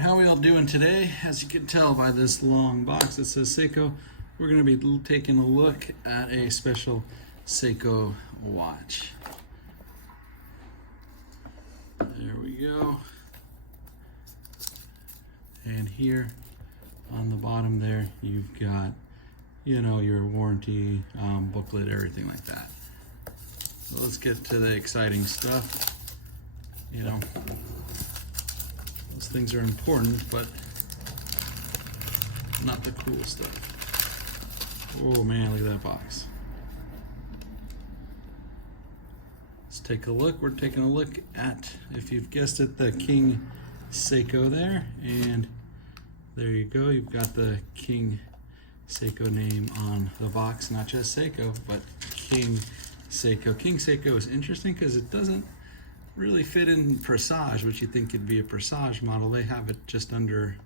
how we all doing today? As you can tell by this long box that says Seiko, we're going to be taking a look at a special Seiko watch. There we go. And here on the bottom there, you've got, you know, your warranty booklet, everything like that. So let's get to the exciting stuff. You know, those things are important, but not the cool stuff. Oh man, look at that box. Let's take a look. We're taking a look at, if you've guessed it, the King Seiko there. And there you go. You've got the King Seiko name on the box. Not just Seiko, but King Seiko. King Seiko is interesting because it doesn't really fit in Presage, which you think it'd be a Presage model. They have it just under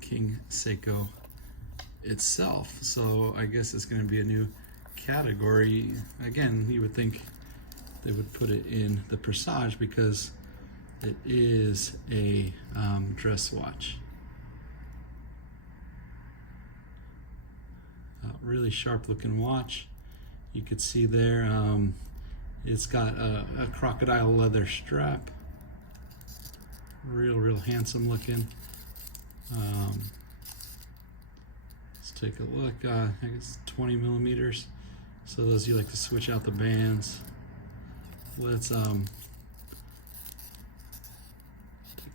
King Seiko itself. So I guess it's going to be a new category. Again, you would think they would put it in the Presage because it is a dress watch. Really sharp looking watch. You could see there it's got a crocodile leather strap. Real handsome looking. Let's take a look. I think it's 20 millimeters. So those of you like to switch out the bands. Let's take a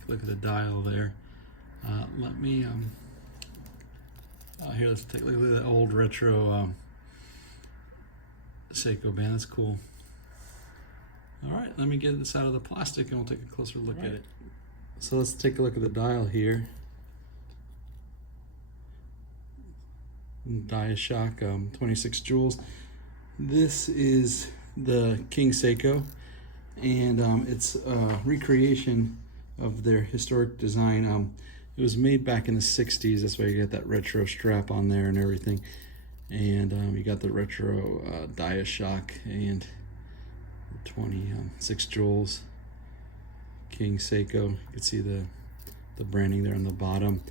look at the dial there. Let me here, let's take a look at that old retro Seiko band. That's cool. All right, let me get this out of the plastic and we'll take a closer look at it. So let's take a look at the dial here. DiaShock 26 jewels. This is the King Seiko, and it's a recreation of their historic design. It was made back in the 60s. That's why you get that retro strap on there and everything. And you got the retro DiaShock and 26 jewels. King Seiko. You can see the branding there on the bottom.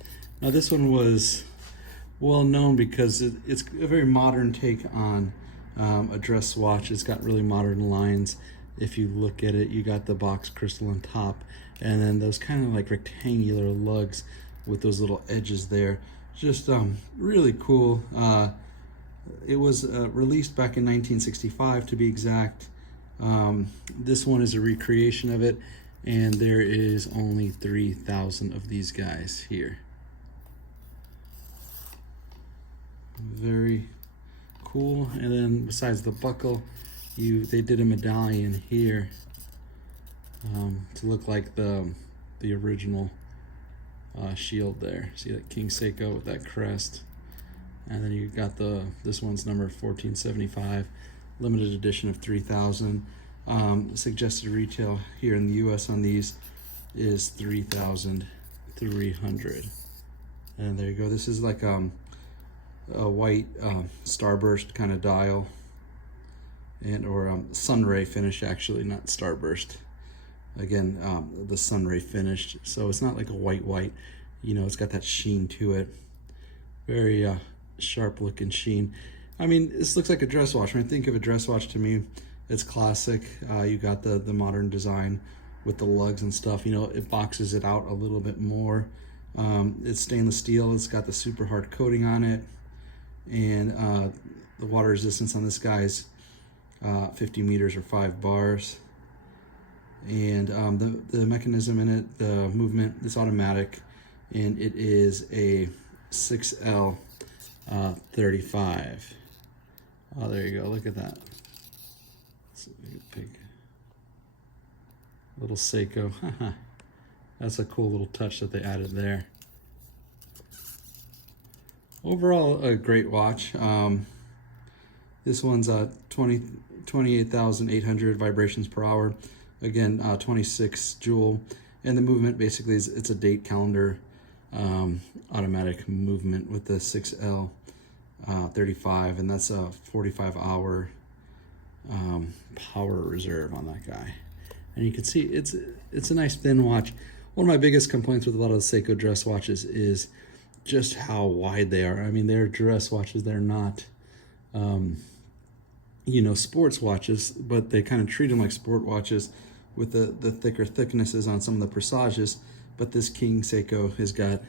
Now this one was well known because it's a very modern take on a dress watch. It's got really modern lines. If you look at it, you got the box crystal on top, and then those kind of like rectangular lugs with those little edges there. Just really cool. It was released back in 1965 to be exact. This one is a recreation of it, and there is only 3,000 of these guys here. Very cool. And then besides the buckle, they did a medallion here to look like the original shield there. See that King Seiko with that crest. And then you got this one's number 1475, limited edition of 3,000. Suggested retail here in the US on these is 3,300. And there you go. This is like a white starburst kind of dial, and or sunray finish, actually, not starburst. Again, the sunray finished, so it's not like a white. You know, it's got that sheen to it. Very sharp looking sheen. I mean, this looks like a dress watch. When I think of a dress watch, to me, it's classic. You got the modern design with the lugs and stuff. You know, it boxes it out a little bit more. It's stainless steel. It's got the super hard coating on it, and the water resistance on this guy's 50 meters or 5 bars. And the mechanism in it, the movement, it's automatic, and it is a 6L 35. Oh, there you go. Look at that. It's a big little Seiko. That's a cool little touch that they added there. Overall, a great watch. This one's 28,800 vibrations per hour. Again, 26 jewel, and the movement basically is it's a date calendar automatic movement with the 6L 35, and that's a 45-hour power reserve on that guy. And you can see it's a nice thin watch. One of my biggest complaints with a lot of the Seiko dress watches is just how wide they are. I mean, they're dress watches. They're not, you know, sports watches, but they kind of treat them like sport watches with the thicker thicknesses on some of the pressages. But this King Seiko has got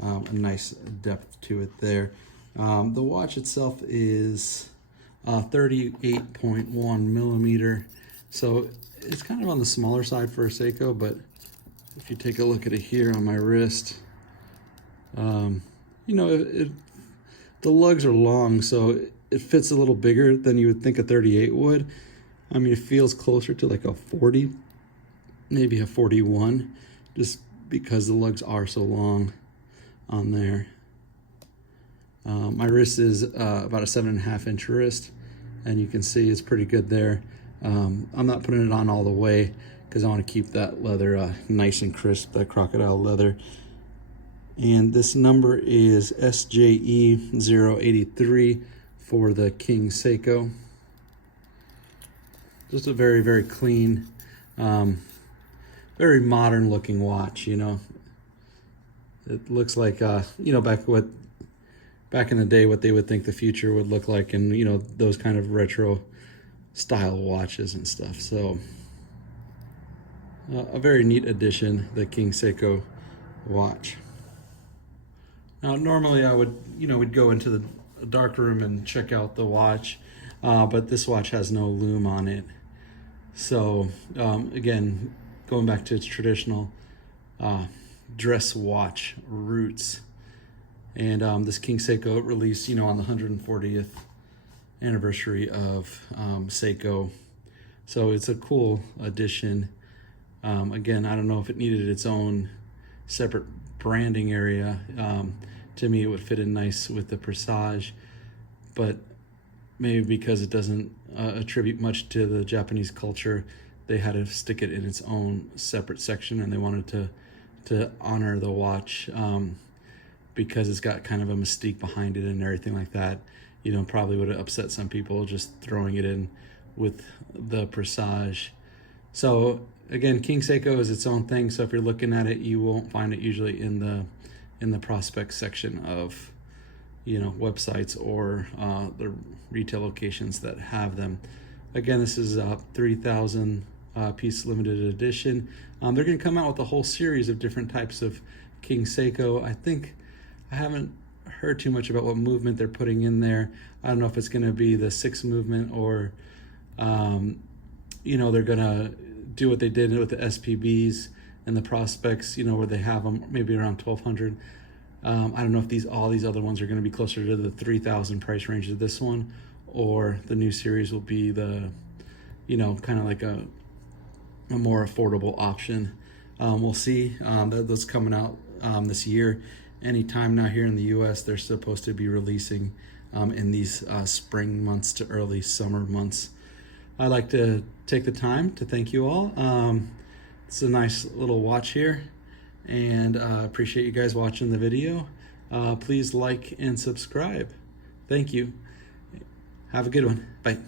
a nice depth to it there. The watch itself is 38.1 millimeter. So it's kind of on the smaller side for a Seiko, but if you take a look at it here on my wrist, you know, the lugs are long, so it fits a little bigger than you would think a 38 would. I mean, it feels closer to like a 40, maybe a 41, just because the lugs are so long on there. My wrist is about a 7.5 inch wrist, and you can see it's pretty good there. I'm not putting it on all the way because I want to keep that leather nice and crisp, that crocodile leather. And this number is SJE085 for the King Seiko. Just a very, very clean, very modern looking watch, you know. It looks like, you know, back in the day, what they would think the future would look like, and, you know, those kind of retro style watches and stuff. So a very neat addition, the King Seiko watch. Now, normally I would, you know, we'd go into the dark room and check out the watch, but this watch has no lume on it. So again, going back to its traditional dress watch roots. And this King Seiko released, you know, on the 140th anniversary of Seiko. So it's a cool addition. Again, I don't know if it needed its own separate branding area. To me, it would fit in nice with the Presage, but maybe because it doesn't attribute much to the Japanese culture, they had to stick it in its own separate section, and they wanted to honor the watch because it's got kind of a mystique behind it and everything like that. You know, probably would have upset some people just throwing it in with the Presage. So again, King Seiko is its own thing. So if you're looking at it, you won't find it usually in the prospect section of, you know, websites or the retail locations that have them. Again, this is a 3,000 piece limited edition. They're going to come out with a whole series of different types of King Seiko. I haven't heard too much about what movement they're putting in there. I don't know if it's going to be the 6 movement or, you know, they're going to do what they did with the SPBs and the prospects, you know, where they have them maybe around 1,200. I don't know if all these other ones are going to be closer to the 3,000 price range of this one, or the new series will be the, you know, kind of like a more affordable option. We'll see. That's coming out this year. Anytime now here in the US, they're supposed to be releasing in these spring months to early summer months. I'd like to take the time to thank you all. It's a nice little watch here, and appreciate you guys watching the video. Please like and subscribe. Thank you. Have a good one. Bye.